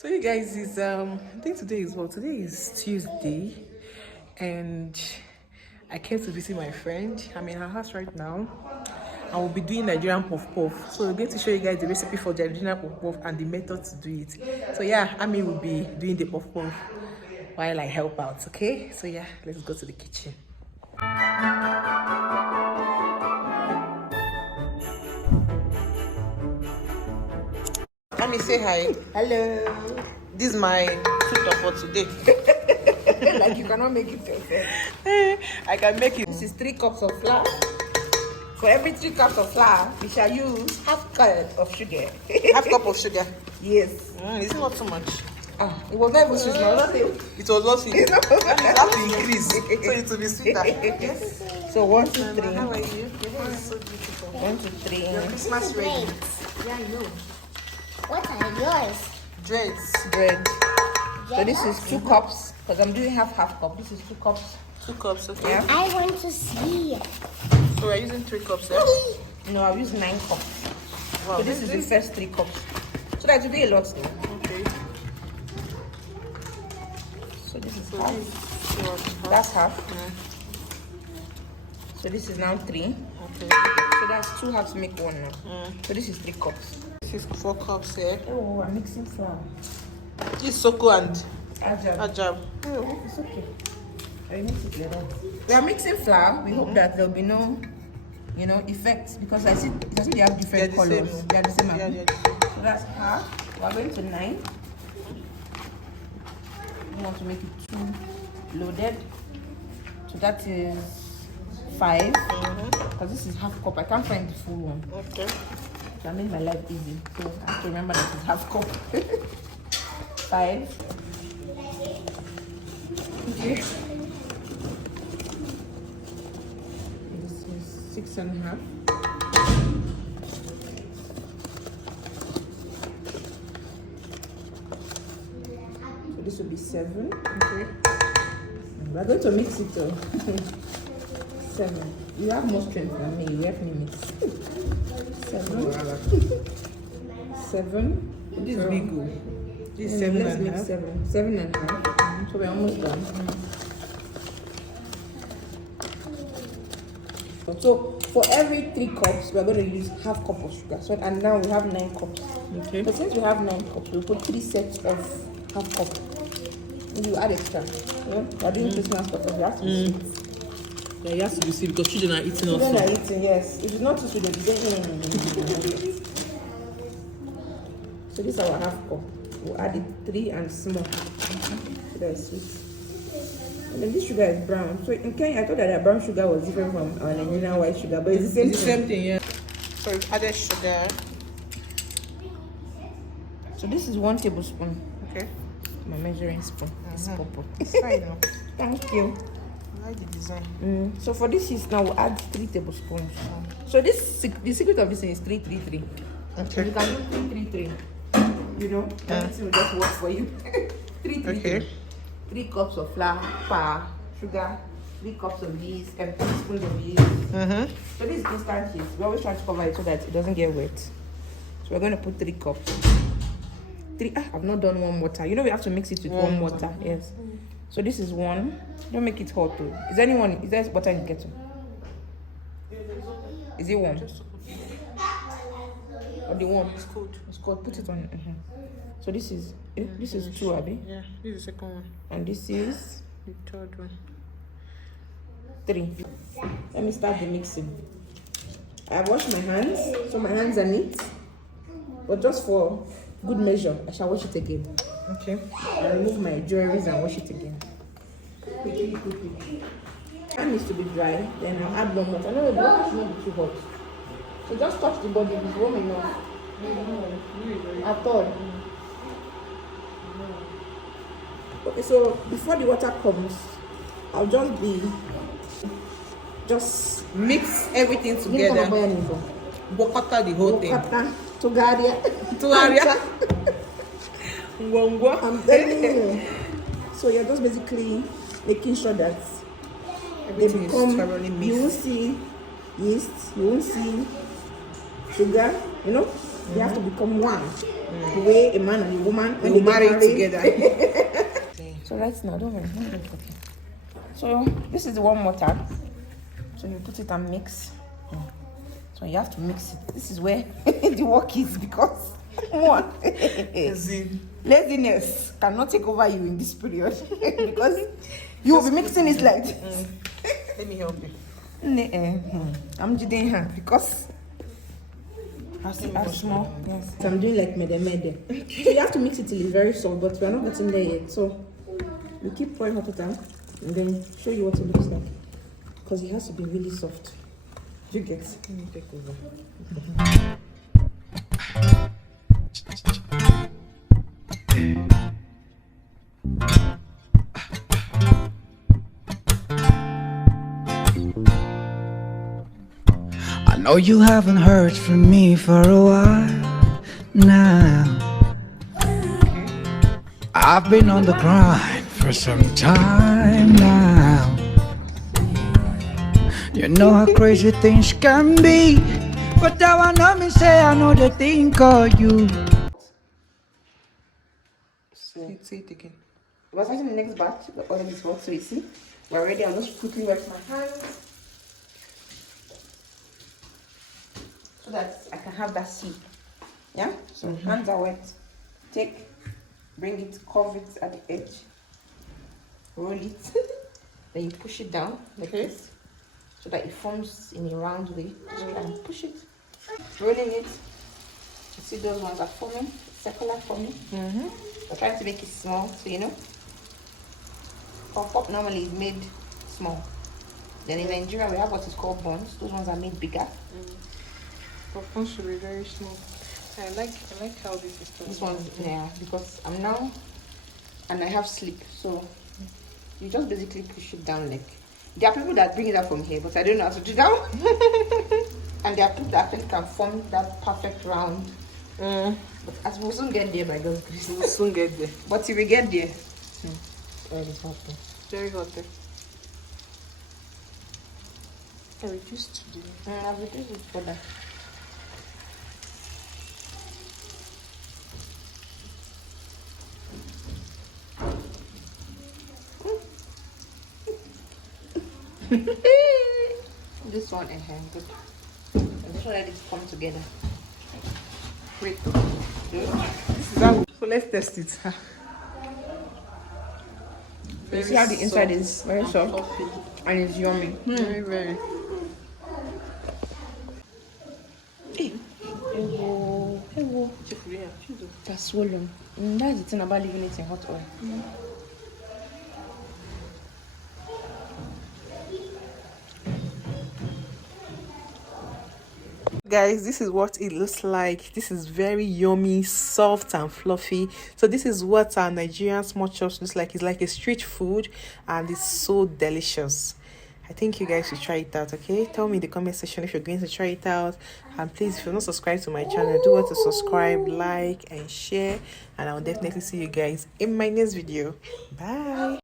So you guys is I think today is what? Today is Tuesday, and I came to visit my friend. I'm in her house right now. I will be doing Nigerian puff puff. So we're going to show you guys the recipe for the Nigerian puff puff and the method to do it. So yeah, Ami will be doing the puff puff while I help out. Okay? So yeah, let's go to the kitchen. Ami, say hi. Hello. This is my tutor for today. Like you cannot make it perfect. I can make it. This is 3 cups of flour. For every 3 cups of flour, we shall use half cup of sugar. Half cup of sugar. Yes. It's not too much. It was not even sweet. It was not sweet. It has to increase, so it will be sweeter. Yes. So 1, 2, 3. How are you? Your hair is so beautiful. 1, 2, 3. Your Christmas ready. Yeah, I know. What are yours? Dreads. Bread. So this is 2 cups because I'm doing half cup. This is 2 cups. 2 cups, okay. Yeah. I want to see. So we're using 3 cups, eh? No, I'll use 9 cups. Wow, So this is the first 3 cups. So that will be a lot though. Okay. So this is So half. this is what? That's half. Yeah. So this is now 3. Okay. So that's 2 halves make 1 now. So this is 3 cups. This is 4 cups, eh? Oh, I'm mixing flour. This is Soko and Ajab. Ajab. Oh, it's okay. I mix it like that. We are mixing flour. We hope that there'll be no, effects because I see they have different They're the colors. same. They are the same. Yeah, Abi? they're the same. So that's half. We are going to 9. We want to make it 2 loaded. So that is 5. Because this is half cup. I can't find the full one. Okay. So I made my life easy. So I have to remember that it's half cup. 5. Okay. This is 6.5. So this will be 7. Okay. We're going to mix it though. 7. You have more strength than me. You help me mix. 7. 7. This is big. This is 7 Let's and make half. 7. 7.5. So we're almost done. So for every 3 cups, we're going to use half cup of sugar. So and now we have 9 cups. Okay. So since we have 9 cups, we'll put 3 sets of half cup. You add extra. Yeah? We're doing Christmas because we have to be sweet. Yeah, it has to be sweet because children are eating Children also. are eating, yes. If it's not too sweet, they'll be saying, So this is our half cup. We'll add it 3 and small. So that's sweet. And then this sugar is brown. So in Kenya, I thought that brown sugar was different from our Nigerian white sugar, but it's the same It's the thing. same thing, yeah. So we've added sugar. So this is 1 tablespoon. Okay. My measuring spoon. It's purple. It's fine now. Thank you. I like the design. So for this is now we'll add 3 tablespoons. So the secret of this thing is 3-3-3. Okay. You can do 3-3-3. Everything will just work for you. 3-3-3. Okay. 3 cups of flour, sugar, 3 cups of yeast, and 3 spoons of yeast. So this is instant yeast. We always try to cover it so that it doesn't get wet. So we're going to put 3 cups. 3. I've not done warm water. We have to mix it with warm water. Yes. So this is 1. Don't make it hot though. Is there water in the kettle? Is it warm? Or the warm? It's cold. It's cold. Put it on. So this is 2, Abby. Yeah, this is the second one. And this is The third one. 3. Let me start the mixing. I washed my hands, so my hands are neat. But just for good measure, I shall wash it again. Okay. I remove my jewelries and wash it again. Quickly. It needs to be dry. Then I'll add warm water. I know the water should not be too hot. So just touch the body. If it's warm enough. At all. Okay, so before the water comes, I'll just Mix everything together. Bokota the whole thing. Tugaria. Mwango. I'm telling you. So you're just basically making sure that Everything is thoroughly you mixed. won't see yeast, you won't see sugar, they have to become one. The way a man and a woman They when will they get marry married. together. So right now, don't worry, not even talking. So this is the warm water. So you put it and mix. So you have to mix it. This is where the work is because one laziness cannot take over you in this period because you will be mixing it like this. Let me help you. I'm doing her because as small. Yes. So I'm doing like mede. So you have to mix it till it's very soft, but we're not getting there yet. So we keep pouring hot water and then show you what it looks like because it has to be really soft. You get? Let me take over. I know you haven't heard from me for a while now. I've been on the grind for some time now. You know how crazy things can be, but now I know me say I know the thing called you. So Say it again. we're starting the next batch. The oil is hot, so you see we're ready. I'm just quickly wet my hands so that I can have that seed. Yeah. So hands are wet. Bring it, curve it at the edge, roll it, then you push it down like this so that it forms in a round way. Just try and push it, rolling it. You see those ones are forming, circular forming. We're trying to make it small, so you know. Pop normally is made small. Then in Nigeria we have what is called buns. Those ones are made bigger. Popcorn should be very small. I like how this is done. This one's because I'm now and I have sleep, so you just basically push it down like. There are people that bring it up from here, but I don't know how to do that. And there are people that actually can form that perfect round. But as we'll soon get there by God's grace. We'll soon get there. But if we get there, oil is hot there. Very hot there. I reduced the. I've reduced it further. This one and good. I just let it come together. Wait. This is how. So let's test it. You see how the inside is very soft and it's yummy. Very, very. Hello. That's swollen. That's the thing about leaving it in hot oil. Guys, this is what it looks like. This is very yummy, soft and fluffy. So this is what our Nigerian small chops looks like. It's like a street food and it's so delicious. I think you guys should try it out. Okay, tell me in the comment section if you're going to try it out, and please, if you're not subscribed to my channel, do want to subscribe, like and share, and I'll definitely see you guys in my next video. Bye.